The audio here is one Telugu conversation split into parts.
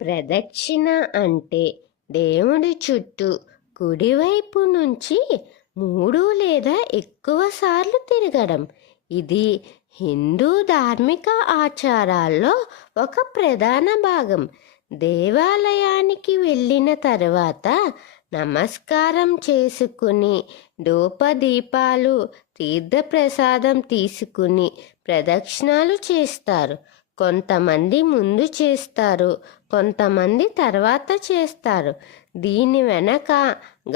ప్రదక్షిణ అంటే దేవుడి చుట్టూ కుడివైపు నుంచి 3 లేదా ఎక్కువ సార్లు తిరగడం. ఇది హిందూ ధార్మిక ఆచారాల్లో ఒక ప్రధాన భాగం. దేవాలయానికి వెళ్ళిన తర్వాత నమస్కారం చేసుకుని ధూపదీపాలు తీర్థప్రసాదం తీసుకుని ప్రదక్షిణాలు చేస్తారు. కొంతమంది ముందు చేస్తారు, కొంతమంది తర్వాత చేస్తారు. దీని వెనక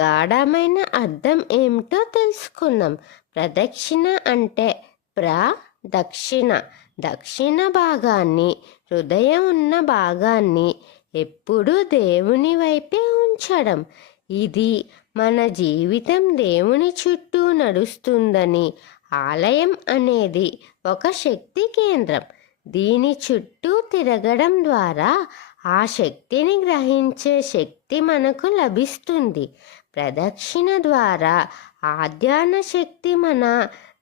గాఢమైన అర్థం ఏమిటో తెలుసుకుందాం. ప్రదక్షిణ అంటే దక్షిణ, దక్షిణ భాగాన్ని, హృదయం ఉన్న భాగాన్ని ఎప్పుడూ దేవుని వైపే ఉంచడం. ఇది మన జీవితం దేవుని చుట్టూ నడుస్తుందని. ఆలయం అనేది ఒక శక్తి కేంద్రం. దీని చుట్టూ తిరగడం ద్వారా ఆ శక్తిని గ్రహించే శక్తి మనకు లభిస్తుంది. ప్రదక్షిణ ద్వారా ఆధ్యాత్మ శక్తి మన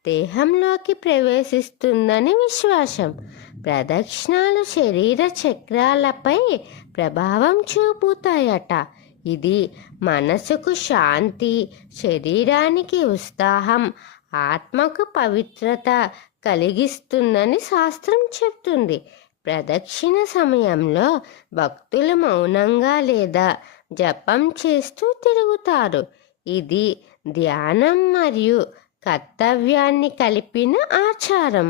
దేహంలోకి ప్రవేశిస్తుందని విశ్వాసం. ప్రదక్షిణాలు శరీర చక్రాలపై ప్రభావం చూపుతాయట. ఇది మనసుకు శాంతి, శరీరానికి ఉత్సాహం, ఆత్మకు పవిత్రత కలిగిస్తుందని శాస్త్రం చెప్తుంది. ప్రదక్షిణ సమయంలో భక్తులు మౌనంగా లేదా జపం చేస్తూ తిరుగుతారు. ఇది ధ్యానం మరియు కర్తవ్యాన్ని కలిపిన ఆచారం.